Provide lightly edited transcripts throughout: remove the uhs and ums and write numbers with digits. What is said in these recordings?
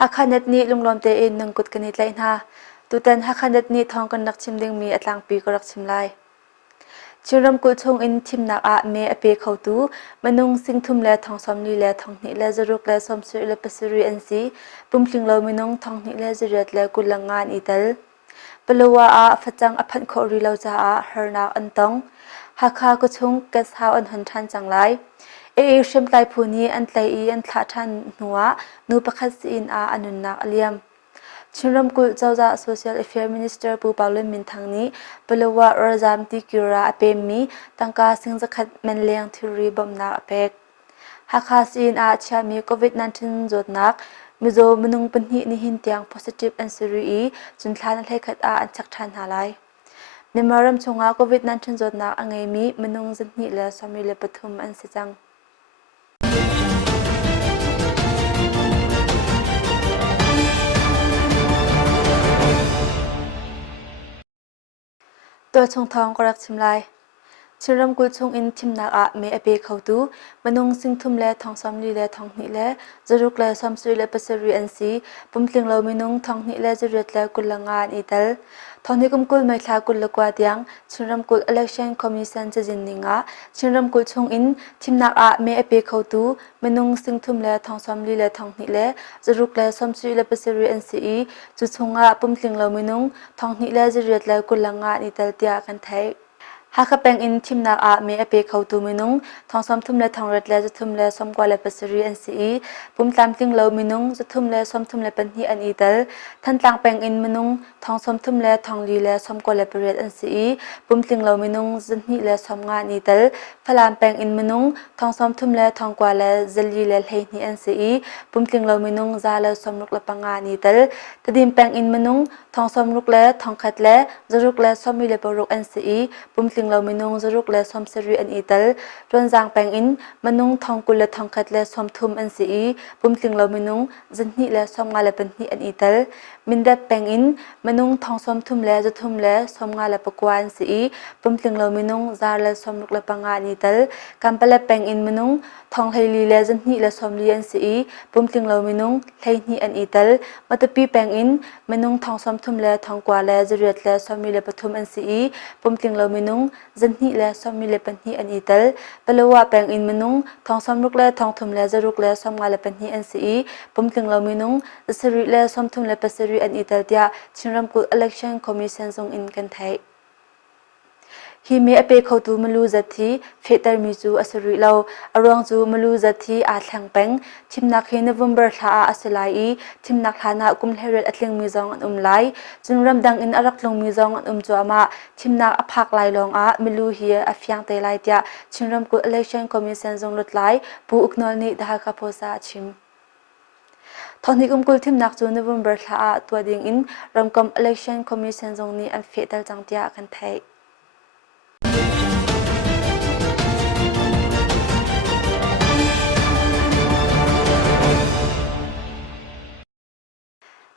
Hakhanat ni lunglom te in nang kut kanit lai na tutan hakhanat ni thong kan nak chim ding mi atlang pi ko rak chim lai chiram kul chung in thim nak a me ape khautu manung singthum le thong som ni le thong ni le zaruk le som su le pasuri an si pumtling lo minung thong ni le zaret le kulangan ital palawa a phachang aphan kho ri lo cha a herna antong hakha ko chung kas hau an han than chang lai e shem lai phuni an tlai I an thla than nuwa nu pakhat sin a anun nak aliam Chiram kul chawza Social Affairs Minister pu Paulin Minthangni palawa razam ti kura apemi tangka singzakhat menleng thuri bomna apek hakha sin a chami COVID-19 jotnak mizo munung panhi ni hintiang positive answeri chunthlan thlekhat a anchak than halai Nimaram chunga COVID-19 jotnak angai mi munung zani la somi le pathum an sechang Tôi chung thong korak chimlai chiram kul chung in thimnak a me ape khautu manung singthum le thongsom li le thongni le zaruk le somsri le pasari ansi pumtling lo minung thongni le zaret le kulanga ital thongni kumkul mai thla kul lakwa tiang chiram kul election commission chajinninga chiram kul chung in thimnak a me ape khautu manung singthum le thongsom li le thongni le zaruk le somsri le pasari ansi chu chunga pumtling lo minung thongni le zaret le kulanga ital tia kan thai Hakapeng in thimnak a me ape khautu minung thongsom thum le thongret le jathum le somkwa le pasari an si pumtlam ting lo minung jathum le somthum le panhi an ital thantlang peng in minung thongsom thum le thongli le somkwa le paret an si pumtling lo minung janhi le somnga an ital phalam peng in minung thongsom thum le thongkwa le zali le hleini an si pumtling lo minung za le somruk le panga an ital tadim peng in minung thongsom ruk le thongkhat le zaruk le somi le poruk an si pumtling lo minung zaruk le somsari an ital ronjang peng in manung thongkul le thongkhat le somthum an si pumtling lo minung janhi le somnga le panhi an ital mindat peng in manung thongsom thum le jathum le somnga le pakwa an si pumtling lo minung zar le somruk le panga an ital kampala peng in manung thongheili le janhi le somli an si pumtling lo minung hleini an ital matapi peng in manung thongsom thum le thongkwa le zaret le somi le pathum an si pumtling lo minung janhi le somi le panhi an ital palawa peng in manung thongsom ruk le thongthum le zaruk le somnga le panhi an si pumtling lo minung sari le somthum le pasari an ital tia chinram kul election commission zong in kan thai hi me ape khautu malu zathi fetar mi chu asari lo arong chu malu zathi a thlangpeng thimnak he November tha asalai thimnak thana kumhleret atling mi zong an umlai chungram dang in araklong mi zong an chu ama thimnak aphak lai long a milu hi afyang te lai tia chinram ku election commission zong lut lai pu uknol ni daha ka phosa chim thoni kumkul thimnak chu November tha a tuading in ramkom election commission zong ni an fetal changtia kan thai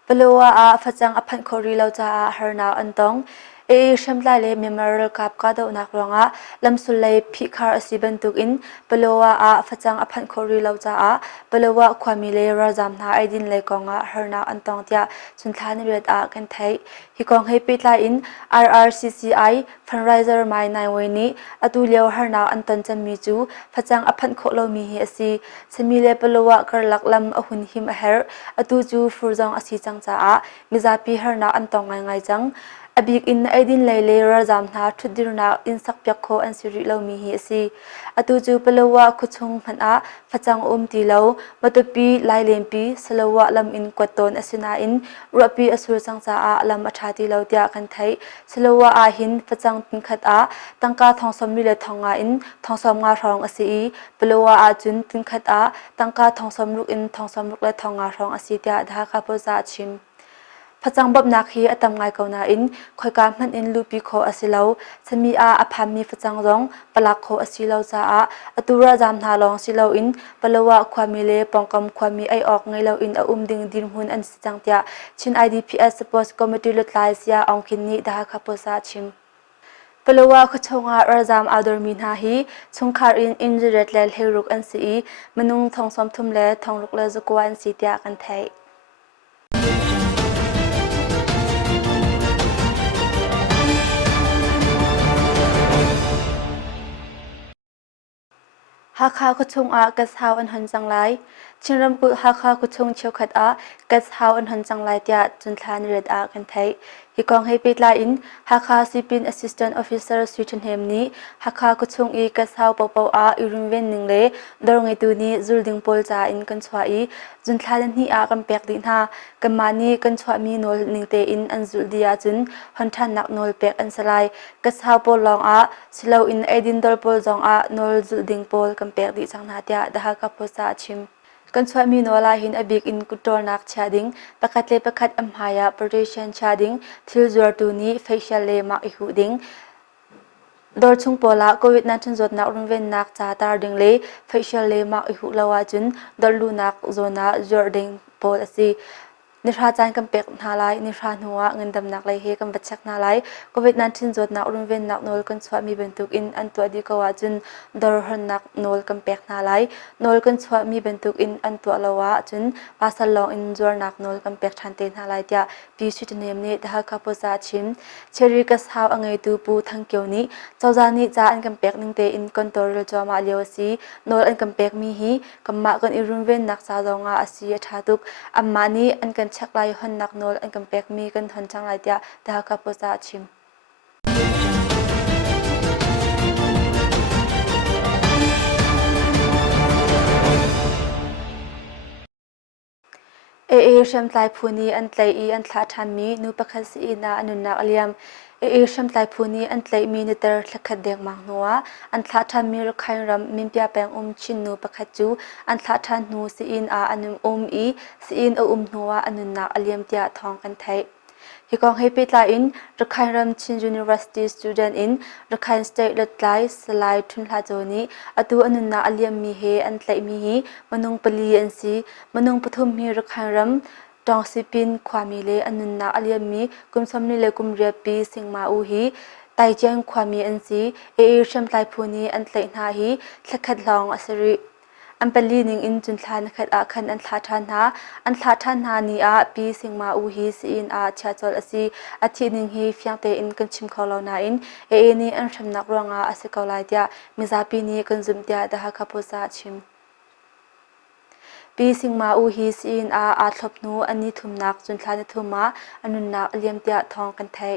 Palawa a phachang aphan khori lo cha a herna antong e shamlai le memorial kap ka do nak ronga lamsulai phikhar asibantuk in palawa a phachang aphan khori lo cha a palawa khwami le rajam na aidin le konga herna antong tia chunthani ret a kan thai hi kong he pitla in RRCCI fundraiser mai nai weni atu leo herna anton chami chu phachang aphan kholo mi hi asi semile palawa karlak lam ahun him her atu chu furjong asi chang cha a mizapi herna antong ngai chang abik in aidin leile rajam na thudirna in sakpyak kho an siri lo mi hi asi atu chu palawa khuchung phan a phachang ti lo matopi lailempi salawa lam in kwaton asina in rupi asur chang cha a lam athati lo tia kan thai salawa a hin phachang tinkhat a tangka thongsom mi le thonga in thongsom nga rong asi palawa a chun tinkhat a tangka thongsom ruk in thongsom ruk le thonga rong asi tia dha ka poza chim phachang bab nakhi atam ngai kauna in khoika man in lupi kho asilo sami a aphami phachang rong palak kho asilo cha a atura jam na long silo in palawa khwami le pongkam khwami ai ok ngai lo in a ding din hun an sichang tia chin IDPS support committee lutlai sia ongkhin ni da kha posa chim palawa khachonga rajam adormi na hi chungkhar in injured le heruk an si manung thongsom thum le thongruk le zakwan si tia kan thai หาคาคุชงอากัสฮาวอันหันจังไลชินรำกุหาคาคุชงเชียวขัดอากัสฮาวอันหันจังไลเตียจุนทานเรดอากันไทยฮิกองให้ปิดลาอินหาคาซีปิน Assistant Officer สุชันเฮมนี้หาคาคุชงอีกัสฮาวเปาอาอิรุนเวนนิงเลดรงไอตูนี้จุลดิงโพลจาอินกันสวาอีจุนทานนี้อากันเปียกดินหากันมานี้กันสวามีโนลนิงเตอินอันจุลดีอาจุนหันทันนักโนลเปียกอันสลายกัสฮาวโพลลองอาสลาวอินเอดินดอลโพลจงอาโนลจุลดิงโพลกันเปียกดิจังนาเตียดะฮากาโพซาชิมกันสวามีโนลาหินอบิกอินกุตอนักชาดิงประคัดเลประคัดอัมหายาโปรเทชันชาดิงทิลจวร์ตูนี้เฟชัลเลมาอิหูดิงดอร์ชุงโปลาโควิด-19 จดนักรุนเวนนักจ่าตาดิงเลเฟชัลเลมาอิหูลาวาจุนดอลลูนักโซนาจอร์ดิงโปลอซีนิทราจานกำเปกนาไลนิทราหัวเงินดำนักไลเฮกำบัดชักนาไลโควิด-19 จดนักรุนเวนนักโนลกันสวามีเป็นตุกอินอันตัวดีกว่าจุนดอร์หันนักโนลกำเปกนาไลโนลกันสวามีเป็นตุกอินอันตัวละวะจุนปาสลองอินจอร์นักโนลกำเปกทันเตนนาไลเตียปีสุดเนียมนี้ดะฮากาโปซาชิมเชริกัสฮาวอังไงตูปูทังเกียวนี้เจ้าจานี้จ่าอันกำเปกนิงเตอินคอนโทรลจอมาเลียวซีโนลอันกำเปกมีฮีกำมากันอิรุนเวนนักซาดองอาอาซีทาตุกอัมมานี้อันกันชักไลหันนักโนลอันกำเปกมีกันทันจังไรเดียดะฮากาโปซาชิมเอชัมไลพูนีอันไลอีอันทาทามีนูปะคัสอีนาอนุนักอเลียมชัมไลพูนีอันไลมีนิเตอร์ลักขัดเดงมังนัวอันทาทามีรคัยรำมิมเปียแปงชินนูปะคัจูอันทาทานนูซีอินอาอนุอีซีอินนัวอนุนักอเลียมเตียทองกันไทยฮิกองให้ปิดลาอินรักไรำชิน University Student in รักไ State ลัดไลสไลทุนลาโจนีอตัวอนุนาอเลียมมีเฮอันไลมีฮีมนุงปลีอันซีมนุงปฐุมมีรักไรำดองสิปินความมีเลอนุนาอเลียมมีกุมสมนิเลกุมเรียปีสิงมาอูฮีไตเจงความมีอันซีชัมไลพูนีอันไลนาฮีสักขัดลองอสริอันเป็นลีนิงอินจุนทานขัดอาคันอันทาทานหานีอาปีสิงมาอูฮีซีอินอาชาจอลอซีอาทินิงฮีฟยังเตอินกันชิมเขาเหล่านาอินนี่อันชำนักรองอาสิเกาไลเดียมิซาปีนี้กันจุมเดียดะฮากาโพซาชิมปีสิงมาอูฮีซีอินอาทบนูอันนี้ทุมนักจุนทานทุมมาอนุนักเลียมเดียทองกันไทย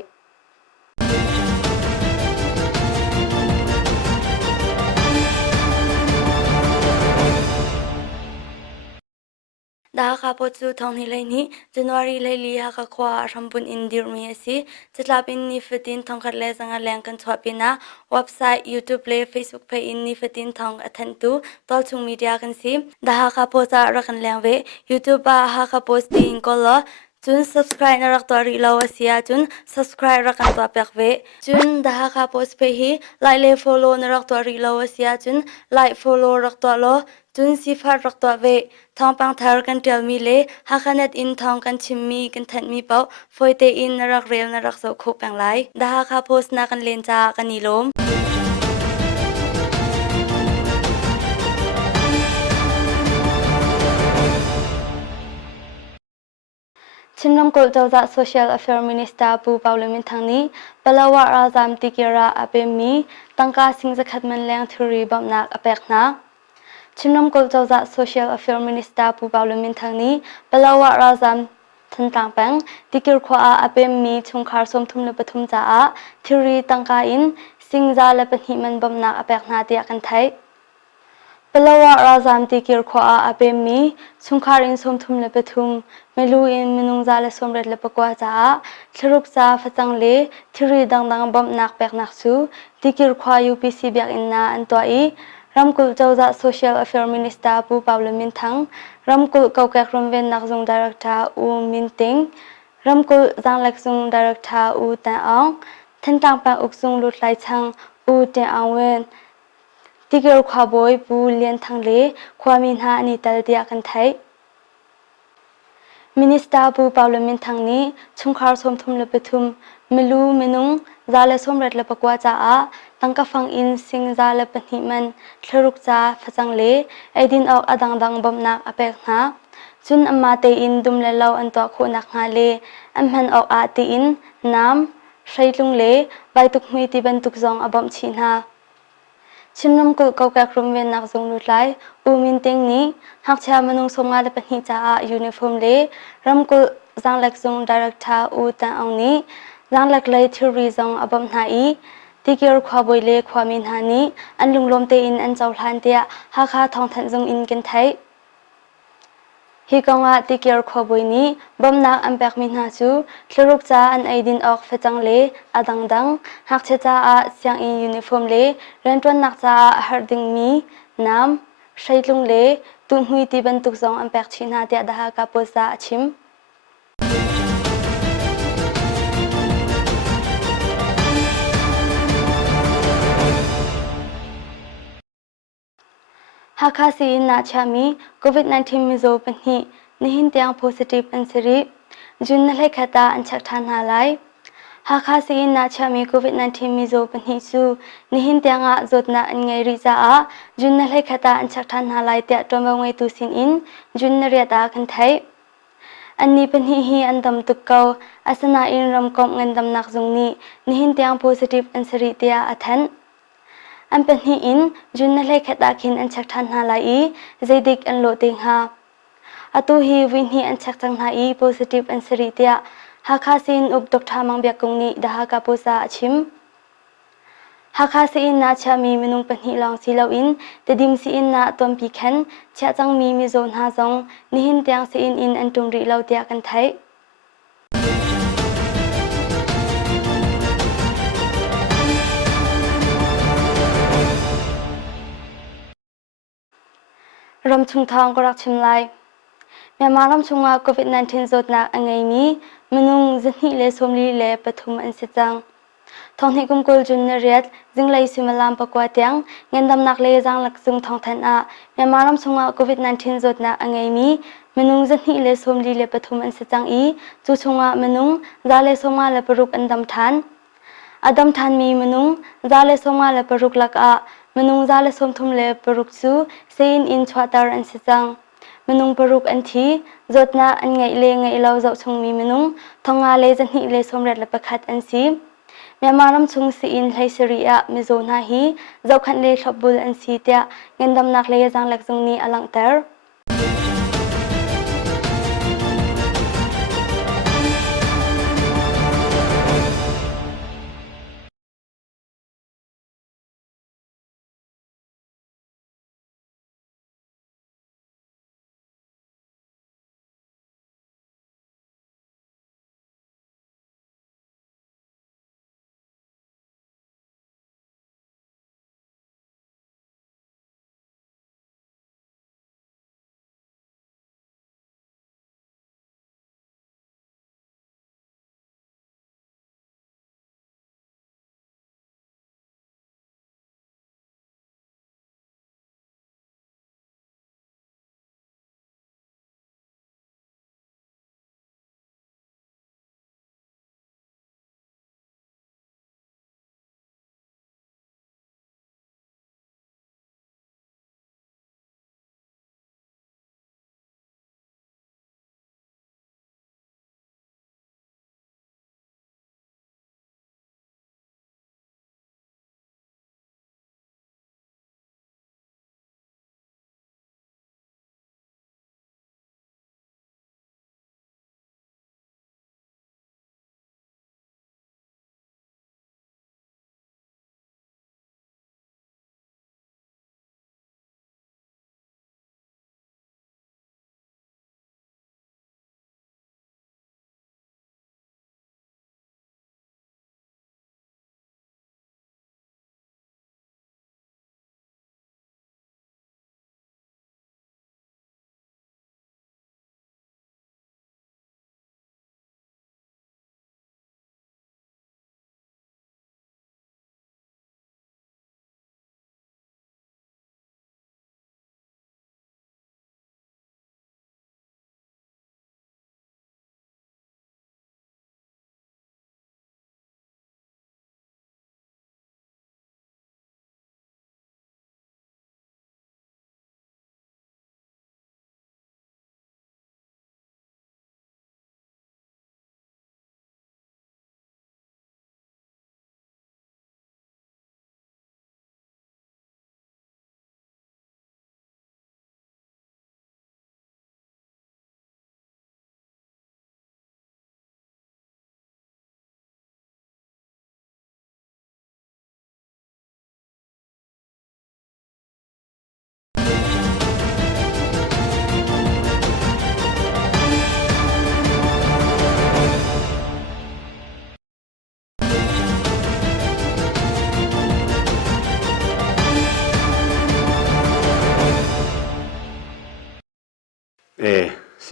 ดาคาปจูทองนิเลนี้จันวารีเลยลีฮากควารัมบุนอินดิรมีสิจัดลาบินนิฟตินทองคัดเลสังแรงกันชอบปินะเว็บไซต์ YouTube เลย Facebook เพจอินนิฟตินทองอัทันตูตอลชุงมีเดียกันสิดาคาโพสารักันแรงเว YouTube บาฮากาโพสปีนก็ละจุน subscribe นรักตัวรีลาวเสียจุน subscribe รักันตัวเปียกเวจุนดาฮากาโพสเพฮีไลค์เลย follow นรักตัวรีลาวเสียจุนไลค์ follow รักตัวโลจุนสิฟารักตัวเวทองปังทาร์กันเทียลมีเลหาคะแนนอินทองกันชิมมีกันทันมีเป้าฟอยเตอินนรักเรียลนรักโซคุแปงไลดาฮาคาโพสนากันเลนจากันนิลมชินรำกลเจ้าจาก Social Affairs Minister ปูเปาเลมินทางนี้เปลาวาราจามติกิราอเปมีตั้งกาสิงจะขัดมันแรงทุรีบับนักอเปกนักชินรำกลเจ้าจาก Social Affairs Minister ปูเปาเลมินทางนี้เปลาวาราจามทันต่างแปงติกิรขวาอเปมีชงคาร์สมทุมเลปทุมจ้าทุรีตั้งกาอินสิงจาเลปหิมันบับนักอเปกนาเตียกันไทยเปลาวาราจามติกิรขวาอเปมีชงคาร์อินสมทุมเลปทุมไม่รู้อินมินุงจาเลสมเร็จเลปกว่าจ้าสรุปจ้าฟัจังเลที่รีดังบัมนักแปกนักสูติกิรควายูพีซีเบียกอินนาอันตัวอีรำกุลเจ้าจาก Social Affairs Minister ปูเปาเลมินทังรำกุลเก่าแก่รวมเวนนักจง Director อูมินติงรำกุลจังเล็กจง Director อูแตงอองทันต่างแปงอุกจงลุดไหลชังอูแตงอองเวนติกิรควาบอยปูเลียนทังเลความมินหาอันนี้ตัลเดียกันไทยมินิสเตอร์ปูเปาเลมินทางนี้ชงคาร์สมทุมเลปทุมไม่รู้ไม่นุ่งจาเลสมเร็จเลปกว่าจ้าตั้งกฟังอินสิงจาเลปนิมันทะลุกจ้าฟจังเลไอดินออกอดังบัมนักอเปกนาจุนอมาเตอินดุมเลลาอันตัวคู่นักงาเลอันมันออกอาตีอินน้ำใช้ลุงเลใบตุกมีตีบันตุกจองอบัมชีนา ชินนมกุลเกากครุมเวนนักจงลุดไลอูมินเต็งนี้หากชามนุงสงาเลปนิจายูนิฟอร์มเลรำกุลจังเล็กจงดีเรกทาอูตันองนี้จังเล็กเลยทิริจงอบมนาอีที่เกี่ยวขวาบอยเลขวามินหานี้อันลุงลมเตอินอันเจ้าหลานเตียหากาทองทันจงอินกันไทยฮิกงอาติเกียร์ขบวยนี้บำนักอันแบกมินหาจูสรุปจ้าอันไอดินออกเฟจังเลอดังหากเชจ้าอาเสียงอินยูนิฟอร์มเลเรนตวนนักจ้าฮาร์ดิงมีน้ำใช้ลุงเลตุนหุยตีบันตุกซองอันแบกชินหาเตียดหากาโปซาชิมหากาซีนาชามีโควิด-19 มิโซเป็นหีนิหินเตียงโพสิทีฟอันสิริจุนนเลขตาอันชักทานหาไลหากาซีนาชามีโควิด-19 มิโซเป็นหีซูนิหินเตียงอาจดนาอันไงริจาอาจุนนเลขตาอันชักทานหาไลเตียตัวมาไงตุสินอินจุนนเรียตาคันไทยอันนี้เป็นฮีอันดำตุกเกาอาสนาอินรำกองเงินดำนักจงนี้นิหินเตียงโพสิทีฟอันสิริเตียอัทันอันเป็นฮีอินจุนนเลขตาคินอันชักทานหาไลอีใจดิกอันโลติงหาอตุฮีวินฮีอันชักจังหาอีโพสิทีฟอันสิริเตียหากาซินอุบดกทามังเบียกงนี้ดาฮากาโปซาชิมหากาซินนาชามีมนุงเป็นฮีลองซีเลวินแต่ดิมซีอินนาตัวปีแคนเชจังมีมิโซนฮาซงนิหินเตียงซีอินอินอันตุมรีเลาเตียกันไทยรำชุงทองก็รักชิมไลเมียมารำชุงอาโควิด-19 จดนักอังไงมีมนุงจะนี่เลสมลีเลปฐุมอันสิจังทองให้กุมกุลจุนเรียดจึงเลยสิมาลามปกวาเตียงเงินดำนักเลยจังหลักซุงทองทันอาเมียมารำชุงอาโควิด-19 จดนักอังไงมีมนุงจะนี่เลสมลีเลปฐุมอันสิจังอีจูชุงอามนุงจะเลสมาเลปรุกอันดำทันอดัมทันมีมนุงจะเลสมาเลปรุกลักอามนุงจะเลสมทุมเลปรุกซูเซนอินชวาตาร์อันสิจังมนุงปรุกอันทีจดนาอันไงเลไงเราเจ้าชงมีมนุงทองอาเลจันหิเลสมเร็จละประคัดอันซีเมียมารำชงซีอินไลซิริอามิโซนาฮีเจ้าขันเลขับบุลอันซีเตียเงินดำนักเลจังหลักจงนี้อลังเตอร์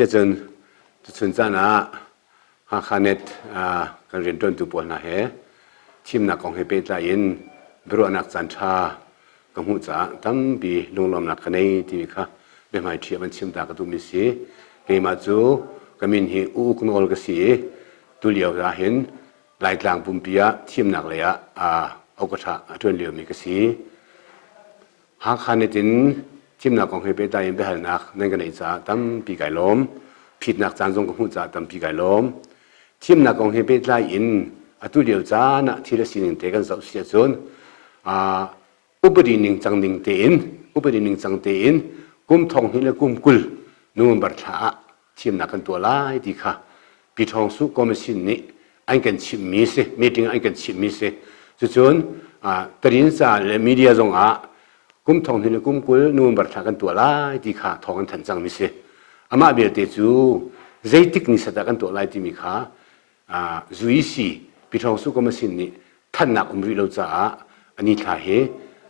สียจนจุดจานะหาคาเน็ตการเรียนต้นตัวปวดนะเฮทีมนักของเฮเปตาอินบริวนักจันทรากังหูจ่าตั้มปีลงลมนักคะแนนที่มีค่ะเมื่อไม่เทียบมันชิมตากระตุ้มิสีเกมาจูกมินฮีอูกนอลกสีตุเลียวราเห็นลายกลางปุ่มปียทีมนักเลยเอากระทะทวนเลียวมีกสีหาคาเนตินทีมนักของเฮเปตาอินไปหานักนั่นกันไอ้จ่าตั้มปีไก่ล้มผิดนักจานทรงกังหูจ่าตั้มปีไก่ล้มทีมนักของเฮเปตาอินตุเลียวจ้านะที่เราสิ่งเดียวกันสักเสียจนอุปดีนิงจังนิงเตียนอุปดีนิงจังเตียนกุมทองนี่และกุมกุลนูนบัตราทีมนักกันตัวลายดีค่ะปีทองสุกรมสินนี่อันกันชิมมีเสมีติงอันกันชิมมีเสจนตรินซาและมีเดียจงกุมทองนี่และกุมกุลนูนบัตรกันตัวลายดีค่ะทองกันทันจังมีเสอามาเบียเตจูใจติกนิสัตกันตัวลายที่มีค่ะจุยสีปีทองสุกรมสินนี่ท่านนักอุมริโลจ้าอันนี้ท่าเห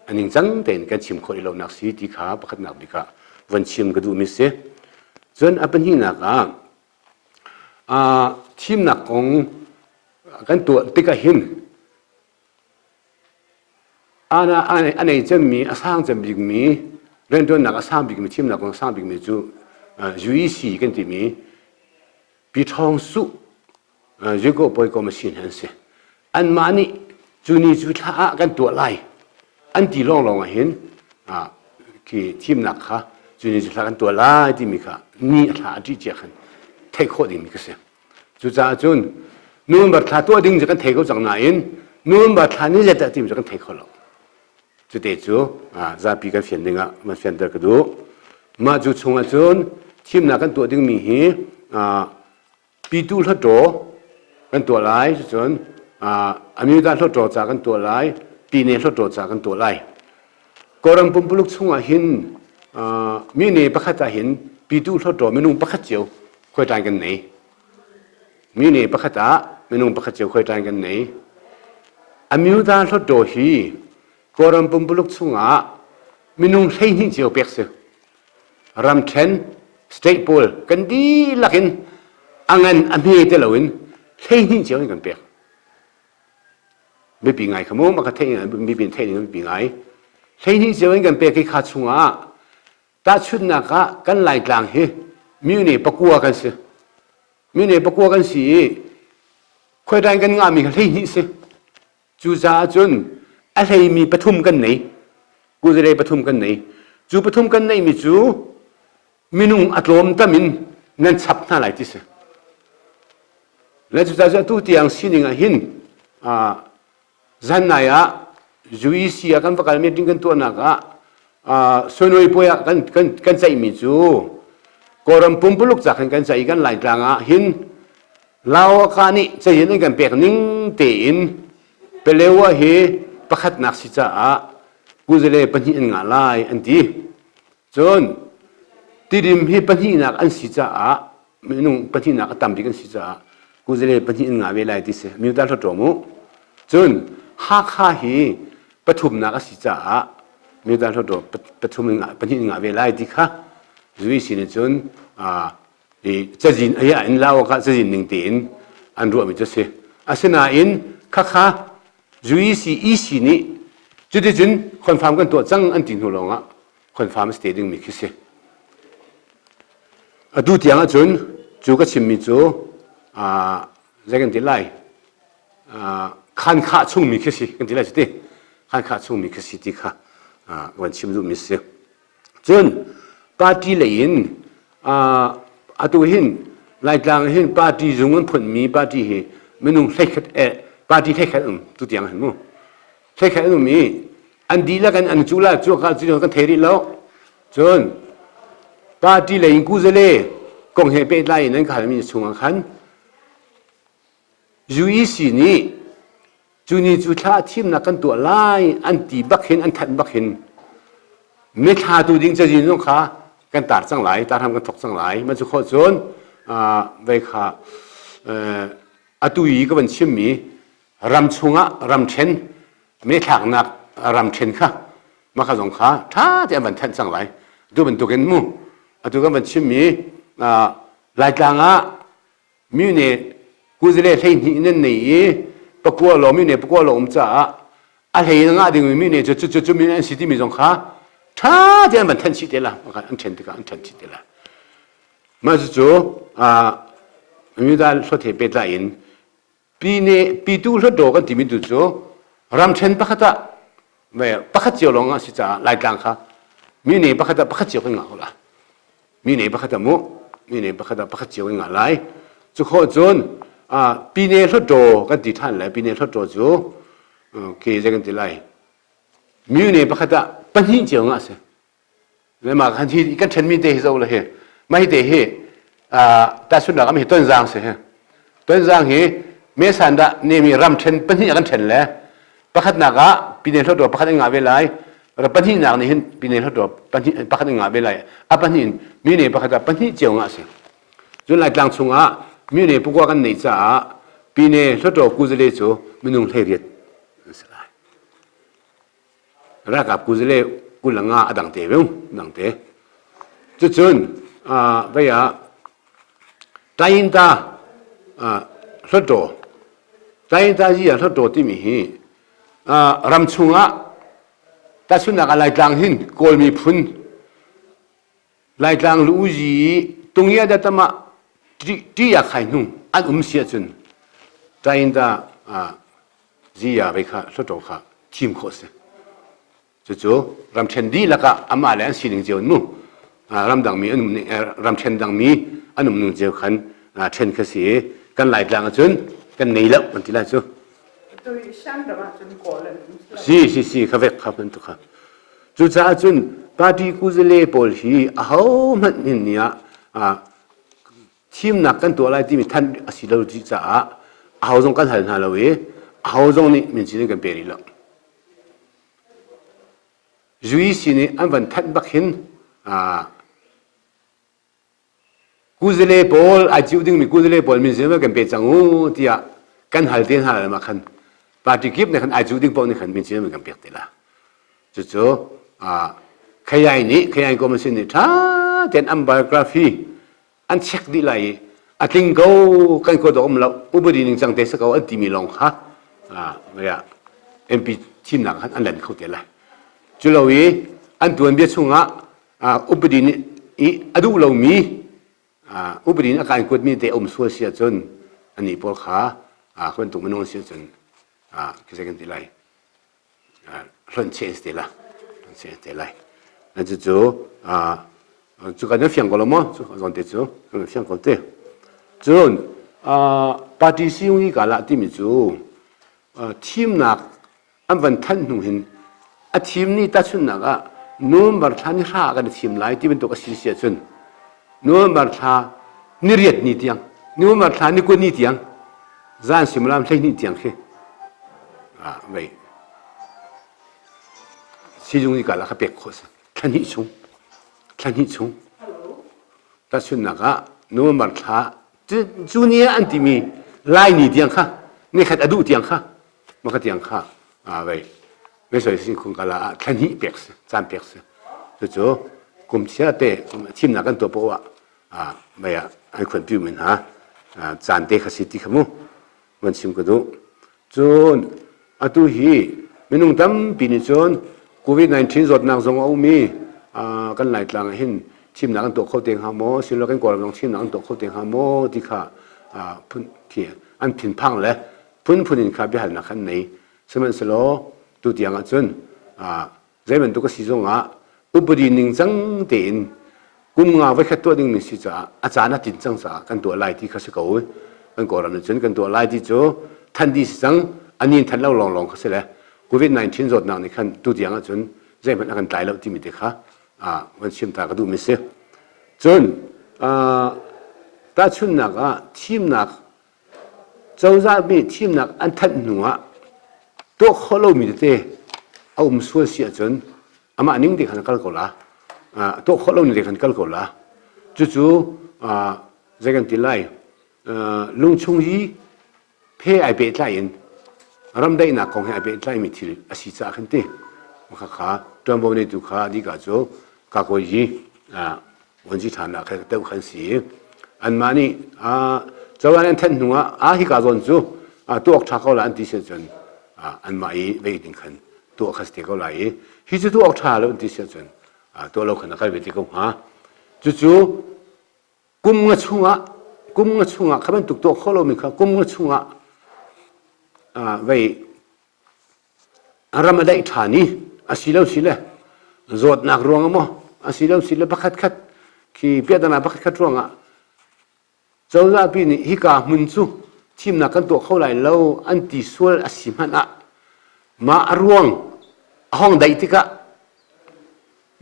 อันนี้จังเด่นกันชิมคนเรานักสีที่ขาประคัดนักดีค่ะวันชิมก็ดูมิเสส่วนอันนี้นักทีมนักของกันตัวติกาหินอันนี้จะมีอาสางจะมีเรื่องตัวนักอาสางมีทีมนักของอาสางมีจูยูอีซีกันที่มีปีทองสุยูโกปอยก็มาสินเห็นเสอันมานี่จูนี่จูท่ากันตัวไล่อันที่ลองเห็นคือทีมนักค่ะจูนี่จูท่ากันตัวไล่ที่มีค่ะนี่ท่าที่เจ้าขันเทคโคดีมีก็เสียจูจ้าจูนนู่นบัดท่าตัวดิ้งจะกันเทคเขาจังไหนนู่นบัดท่านี่จะที่มันจะกันเทคเขาหรอกจูเตจูจะปีกันเฟียนดิ้งมันเฟียนเดอร์ก็ดูมาจูชงจูนทีมนักกันตัวดิ้งมีฮีปีตูทัดโตกันตัวไล่จนอเมริกาทดจากกันตัวไรปีนี้ทดจากกันตัวไรกอรัมปุ่มปลุกช่วงหินมีเนี่ยประคัตหินปีดูทดไม่นุ่งประคัตเจียวค่อยตายกันไหนมีเนี่ยประคัตไม่นุ่งประคัตเจียวค่อยตายกันไหนอเมริกาทดฮีกอรัมปุ่มปลุกช่วงไม่นุ่งใช้หินเจียวเปียกเสียรัมเทนสเตทโพลกันดีลักินอังเงินอเมริกาเหล่านี้ใช้หินเจียวกันเปียกไม่ปีไงขโมยมาคัดเทงไม่เป็นเทงไม่ปีไงเทงที่เจอกันเปย์ขาดช่วงตาชุดนักกันไหลกลางเฮมีเนี่ยประกวกันสิมีเนี่ยประกวกันสิค่อยได้กันงามีกันเทงที่สิจูจ่าจนอะไรมีปฐุมกันไหนกูจะได้ปฐุมกันไหนจูปฐุมกันไหนมีจูมีนุ่งอัดลมตะมินนั่นฉับหน้าไหลที่สิแล้วจูจ่าจะตู้เตียงสิ่งหินจันนายจุยสีกันประกาศมีดิ้งกันตัวนักส่วนวัยปุยกันใจมีจูกอรัมปุ่มปลุกจากกันใจกันหลายกลางหินลาวคานี่จะเห็นกันเปียกนิ่งเตียนเปเลวะเฮประคัดนักสิจ้ากูจะเลยปัญหาลายอันที่จนที่ดิมเฮปัญหานักอันสิจ้าไม่นุ่งปัญหานักตามที่กันสิจ้ากูจะเลยปัญหาเวลาที่เสมีอุตส่าห์ทดมูจนหากข้าฮีปฐุมนักสิจ้ามีการทดสอบปฐุมปัญหาเวลาที่ข้าจุยสินจนจะยินอันลาวก็จะยินหนึ่งตีนอันรวมมิจะเสียอาเซนาอินข้าจุยสิอีสินี่จุดที่จนคนฟังกันตัวจังอันตินหัวลงคนฟังสเตดิ้งมีคิดเสียดูที่ยังจนจูก็ชิมมิจูจะกันที่ไรขันขาชุ่มมีแค่สิกันที่ไรสิเต้ขันขาชุ่มมีแค่สิที่ค่ะวันชิมดูมิเสียจนปาร์ตี้เลยนตัวหินรายกลางหินปาร์ตี้จงวันผลมีปาร์ตี้เฮไม่นุ่งใช้ขัดปาร์ตี้ใช้ขัดตัวอย่างเห็นมั้ยใช้ขัดมีอันดีแล้วกันอันจุฬาจุฬากันเทริแล้วจนปาร์ตี้เลยนกูจะเล่กงเฮเปิดไลน์นั่นขาดมีช่วงขันยูอีสีนี่จูนี่จูท่าทีมนักกันตัวไล่อันตีบักเห็นอันทันบักเห็นไม่ท่าตัวดิ้งจะยินน้องขากันตัดสังหลายตัดทำกันถกสังหลายมันจะข้อจนไว้ค่ะตุยก็เป็นชิมมีรำชงรำเชนไม่ทางนักรำเชนค่ะมาข้าสงขาท่าจะมันทันสังหลายดูเป็นตัวกันมู่ตัวก็เป็นชิมมี ลายกลางอ่ะมิวเนี่ยกูจะเล่นให้นี่นั่นนี่ประกวดเรามิวเนี่ยประกวดเราจ้าอะไรงาดิ่งมิวเนี่ยจะมิวเนี่ยสิที่มีสงขาถ้าเดี๋ยวมันทันสิเดียวละอันทันที่ก็อันทันสิเดียวละมาจู่มิวได้สุดที่เป็นได้ยินปีนี้ปีตู้สุดโดกันที่มิวจู่รำเชนปะขัดไม่ปะขัดเจียวลงอ่ะสิจ้าลายกลางค่ะมิวเนี่ยปะขัดเจียวกันงาละมิวเนี่ยปะขัดมุมิวเนี่ยปะขัดเจียวกันงาไรจุข้อจนปีนี้สุดโดกันที่ท่านเลยปีนี้สุดโดจู่เคยจะกันที่ไรมิวเนี่ยปะขัดปัญหาเจียวงาสิแล้วมาคันที่กันฉันมีเตะให้เราเลยไม่เตะให้แต่สุดท้ายก็มีต้นจางสิต้นจางให้เมสันดาเนี่ยมีรำเชนปัญหากันฉันเลยปะขัดนักะปีนี้สุดโดปะขัดงาเวลัยเราปัญหาหนักนี่เห็นปีนี้สุดโดปะขัดงาเวลัยปัญหามิวเนี่ยปะขัดปัญหาเจียวงาสิจนหลายกลางชงมิวเนี่ยพวกกันในจ้าปีนี้สุดโดกูจะเลี้ยจูมินุ่งเฮียดรักกับกูจะเลี้ยกูหลังดังเตะวิวดังเตะจนไปใจอินตาสุดโดใจอินตาจีสุดโดที่มีรำชงแต่สุนัขหลายกลางหินโกลมีพุนหลายกลางลูจีตรงนี้ได้ทำมาที่อยากให้นุ่งอันเสียจนใจอินตาจีไปค่ะสุดโดค่ะทีมโคสจู่รำเชนดีแล้วก็อามาแล้วสิ่งเดียวนู้รำดังมีอันนี้รำเชนดังมีอันนู้นเดียวกันเชนก็สิกันหลายกลางจนกันนี่แล้วมันที่ไรจู่สิข้าเวกข้าเป็นตัวข้าจู่จ้าจนปาร์ตี้กูจะเล่บอลฮีเอามันเนี่ยทีมนักกันตัวอะไรที่มีท่านสิเราจีจ้าเอาตรงกันหันหาเราเอาตรงนี้มันจะได้กันเปรีแล้วจุยสิเนี่ยอันวันทัดบักเห็นกูจะเล่บอลอาจิวดิ้งมีกูจะเล่บอลมีเสียงกันเป็นจังหูที่กันหันเตียนหันมาขันปาร์ตี้กิฟต์เนี่ยขันอาจิวดิ้งบอลเนี่ยขันมีเสียงกันเป็นตีละจู่ขยายนี่ขยายก็มันสิเนี่ยถ้าเต็นอัมไบโอกราฟีอันเช็คดีเลยอันทิ้งเขากันก็ต้องเราอุบัติเหตุจังเตสเขาอันที่มีลงค่ะเนี่ยเอ็มพีทีมหนักอันเล่นเขาเตะเลยจุลวีอันตัวเบียชงอุปดินอีอดูเรามีอุปดินอาการกดมีแต่ส่วนเสียจนอันนี้พอขาคนตุกมันนองเสียจนคือจะกันที่ไรส่วนเชนส์ที่ละเชนส์ที่ไรนั่นจะจู่จู่กันเนี่ยเฟียงก็แล้วมั้งจู่กันเตะจู่กันเฟียงก็เตะจู่ปาร์ตี้ซิ่งอีกาละที่มีจู่ทีมนักอันวันทันหนุ่มเห็นทีมนี้ตัดสินนะก็นู้นบาร์ทานี่ข้ากันทีมไล่ที่เป็นตัวกสิเสียจนนู้นบาร์ทานี่เรียดนี่เตียงนู้นบาร์ทานี่กุนี่เตียงจานสิมลามใช่นี่เตียงแค่ไม่ซีจงนี่ก็แล้วก็เปียกโคสท่านนี่ชงตัดสินนะก็นู้นบาร์ทาจูเนียอันที่มีไล่นี่เตียงค่ะนี่ขัดอดูเตียงค่ะมันก็เตียงค่ะไม่ไม่ใช่สิ่งของกันละท่านนี้เปียกส์จานเปียกส์จู่กลุ่มเชียเตะทีมนักกันตัวโปะไม่ให้คนพิวมันจานเตะขสิทธิขมุมันชิมกันดูจนตุฮีไม่นุ่งตั้มปีนี้จนโควิด-19 จดนักสงเอามีกันหลายกลางเห็นทีมนักกันตัวเขาเตียงหาโมสิเรากันก่อนลองทีมนักกันตัวเขาเตียงหาโมที่ข้าพุ่นเขียอันผินพังเลยพุ่นอินข้าไปหันนักขันไหนสมัยสโลตัวเดียงจนใจมันตัวก็สิจงอุปดีนิ่งจังเตียนกุมไว้แค่ตัวนึงมีสิจ้าอาจารย์น่ะติดจังสากันตัวไล่ที่เขาสิเขากันก่อนนั้นจนกันตัวไล่ที่โจทันดีสิจังอันนี้ทันเล่าลองเขาเสียแล้วโควิด-19 จดนักนี่คันตัวเดียงจนใจมันกันตายแล้วที่มีเด็กค่ะมันชิมตากระดูไม่เสียจนตาชุนนักทีมนักเจ้าจะมีทีมนักอันทันหนัวตัวเขาเรามีแต่เอาส่วนเสียจนอามานิ่งเด็กขันกัลกุลาตัวเขาเราเด็กขันกัลกุลาจู่ๆใจกันตีไล่ลุงชงยีเพ่ไอเบตไลน์รำได้นักของไอเบตไลน์มีที่อาศัยจากขันเตะมันขาตัวบนนี้ดูขาดีกว่าจู่กากอยวันที่ฐานะแค่เต้าขันสี อันมานี่เจ้าวันท่านหนัวฮิกาจนจูตัวออกชาเขาละอันที่เสียจนอันมาอีเวดิงขันตัวคัสเตเขาละอีฮิจูตัวออกชาแล้วอันที่เสียจนตัวเราขณะกันเวทีเขาจู่กุมงะชุงะเขาเป็นตุกตัวเขาเรามีค่ะกุมงะชุงะไว้อารามาได้ฐานีอาศิลาศิลาจอดนักรวงมั้งอาศิลาศิลาบักขัดขี้เปียดนาบักขัดรวงเจ้าละปีนี้ฮิกามุนซูทีมนักกันตัวเขาไหลเราอันที่ส่วนอาศิมันมารวงห้องใดติกะ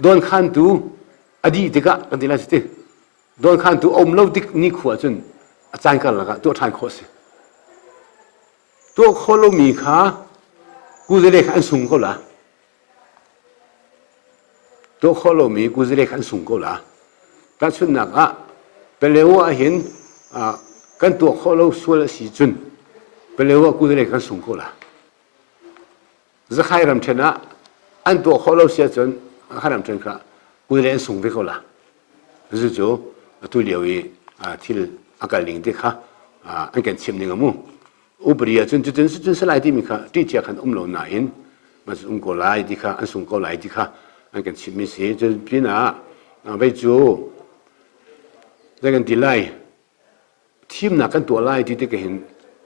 โดนขันตูอดีติกะกันทีละสิโดนขันตูอมเราติกนี่ขวดจนอาจารย์กันละกะตัวทานโคสิตัวเขาเรามีขากูจะเรียกอันสูงก็ละตัวเขาเรามีกูจะเรียกอันสูงก็ละแต่ชุดนักเป็นเรื่องว่าเห็นกันตัวเขาเราส่วนสีจุนเป็นเรื่องว่ากูจะเรียกอันสูงก็ละจะใครรำชนะอันตัวเขาเราเสียจนใครรำชนะกูจะเรียกอันสูงไปก็ละรู้จักตัวเดียวที่อากาศลิงที่ค่ะอันกันเชื่อมนึงมั้งอุปริยจนสลายที่มีค่ะที่เจ้าขันเราหนาอินมาสุ่มก็ไล่ที่ค่ะอันสุ่มก็ไล่ที่ค่ะอันกันชิมมิเสียจนพี่น่ะไปจู่แล้วกันที่ไล่ทีมนักกันตัวไล่ที่ได้เห็น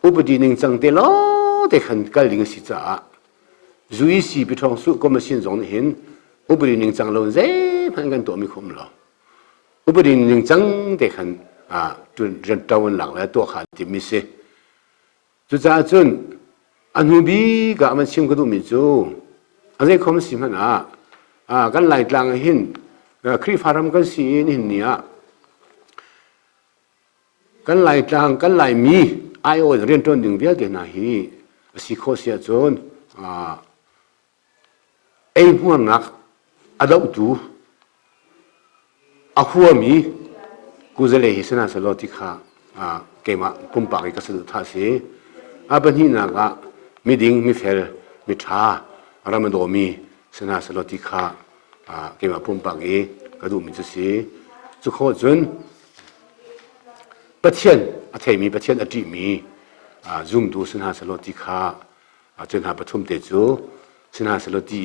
อุปดีหนึ่งจังเตลอแต่ขันกันลิงสิจ้าจุยสีไปทองสุก็มาเสียนจงเห็นอุปดีหนึ่งจังเราเจ๊พันกันตัวมีคมเราอุปดีหนึ่งจังแต่ขันจนจนตะวันหลังแล้วตัวขาดที่มิเสียจุดจ้าจนอันหูบีก็มันชิมก็ดูมิจูอันนี้เขาไม่สิมันกันไล่กลางหินครีฟารามกันสีนี่เนี่ยกันไล่กลางกันไล่มีไอโอเรียนต้นดึงเดียวเดียวนะฮีสิโคเสียจนไอหัวนักอดดูอหัวมีกูจะเลยสนาสโลติค่ะเกมาปุ่มปากก็สะดุดท่าเสียบันนี้นักมีดิ่งมีเฟลมีท่ารามดอมีสนาสโลติค่ะเกมาปุ่มปากก็ดูมีจุดสีจุดโคจนปัจเจียนเทมีปัจเจียนอดีมีจุ่มดูสนาสโลติค่ะจนหาปฐมเตจูสนาสโลติ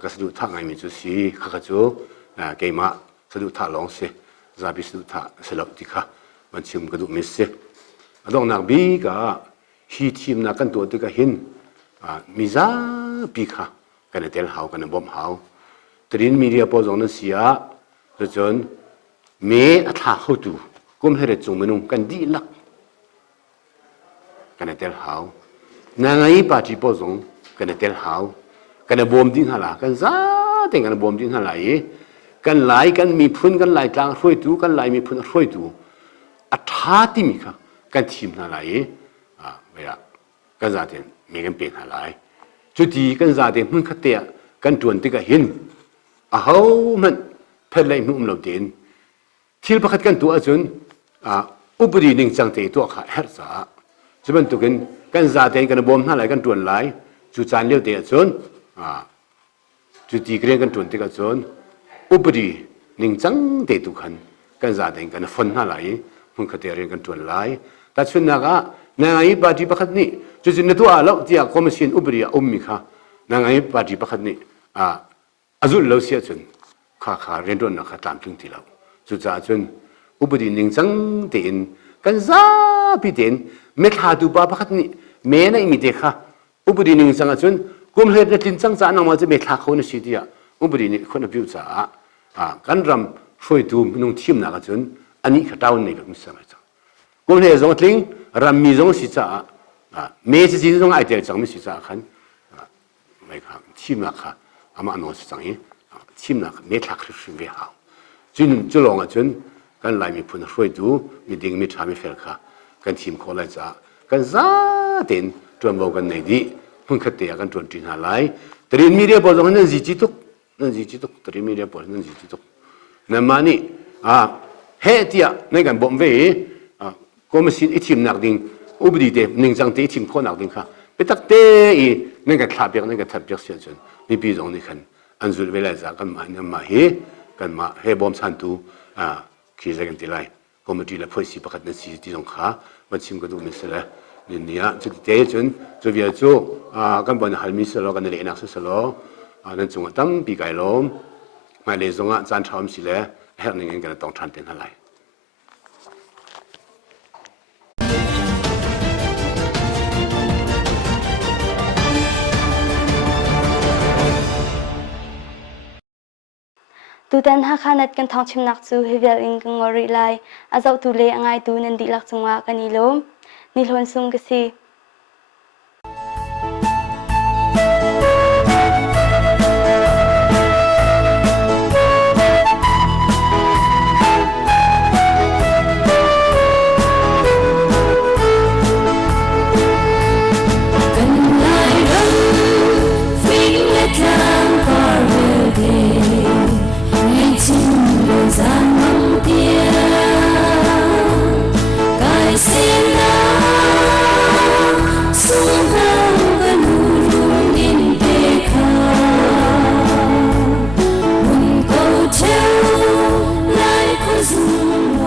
ก็สะดุดท่าไงมีจุดสีข้าจูเกมาสะดุดท่าลองเสียจะพิสูจน์ท่าสโลติค่ะมันชิมก็ดูมิเสียดองนักบีก็ฮีทีมนักกันตัวที่ก็เห็นมิซาปีค่ะกันเตลเฮากันบอมเฮาตรินมีเดียพอจงนั้นเสียจนเมย์อัฐาเขาดูกุมเหตุจงมนุงกันดีลักกันเตลเฮานางไอ้ปาจิพอจงกันเตลเฮากันบอมดิ้งหาลากันซาเต็งกันบอมดิ้งหาลากันไหลกันมีพุ่นกันไหลกลางช่วยดูกันไหลมีพุ่นช่วยดูอัฐาที่มีค่ะกันทีมหาลาเวลากันซาเต็งมีกันเป็นหาลาจุดที่กันซาเต็งมึงขัดเตะกันจวนที่ก็เห็นเขามันเพลย์มุ่งเราเด่นที่ประคัดกันตัวจนอุปดีหนึ่งจังเตตัวขาเฮร์ซ่าจะเป็นตัวกันซาเต็งกันบอมหาลายกันจวนไหลจุดจานเลี้ยวเตะจนจุดที่เรียนกันจวนที่ก็จนอุปดีหนึ่งจังเตตุขันกันซาเต็งกันฟันหาลายมึงขัดเตะเรียนกันจวนไหลแต่ชนนักนางไอ้ปาร์ตี้ประคัดนี้จุดนี้ตัวเราที่คอมมิชชั่นอุปดีมิค่ะนางไอ้ปาร์ตี้ประคัดนี้อาจุลเราเสียจนข้าเรียนด้วยนักตามถึงที่เราจุดจ้าจนอุปดีหนึ่งจังเต็นกันซาพิเต็นเมฆาดูบ้าประคัดนี้เมย์นั่งมีเด็กค่ะอุปดีหนึ่งจังจนกุมเหตุจินจังจ้านั่งมาจะเมฆาคนนี้สิเดียอุปดีนี่คนพิวจ้ากันรำช่วยดูนุ่งทีมนักจนอันนี้ข้าดาวนี่แบบมิสมาจ้ากุมเหตุจงทิ้งรำมีจงสิจ้าเมย์จะจริงจงไอเดียจังมิสิจ้าขันไม่ค่ะทีมนักค่ะอามาโนสจังยี่ทีมนักเมทักคริสไม่เอาจุลองจนกันไล่มีพุ่นช่วยดูมีดิ่งมีชามีเฟลค่ะกันทีมโคไลจ้ากันซาเต็นจวนบอกกันในดีพุ่นขัดเตะกันจวนจีนหาไล่ตรีมีเรียบบอกนั่นจีจิตุกตรีมีเรียบบอกนั่นจีจิตุกนั่นมานี่เฮติยในกันบ่มเวก็มาสิทีมนักดิ่งอุบดีเตหนึ่งจังเตทีมโคนักดิ่งค่ะไปตักเตะนั่นก็ทับยักนั่นก็ทับยักเสียจนมีปีจงนี่ขันอันสุดเวลาจากกันมาเนี่ยมาเฮกันมาเฮบอมสันตูขี้จะกันทีไร committee la phoi si pakhat na si ti dong kha machim ka du mi sele ni nia chu te chun chu via chu kan bon halmi selo kan le nak selo nan chung tam pi kai lom mai le zonga chan tham si le her ning kan tong than ten halai tu tan ha khanat kan thong chim nak chu hevel in kan ngori lai azau tu le angai tu nan di lak chunga kanilom ni lon sung ka si Zoom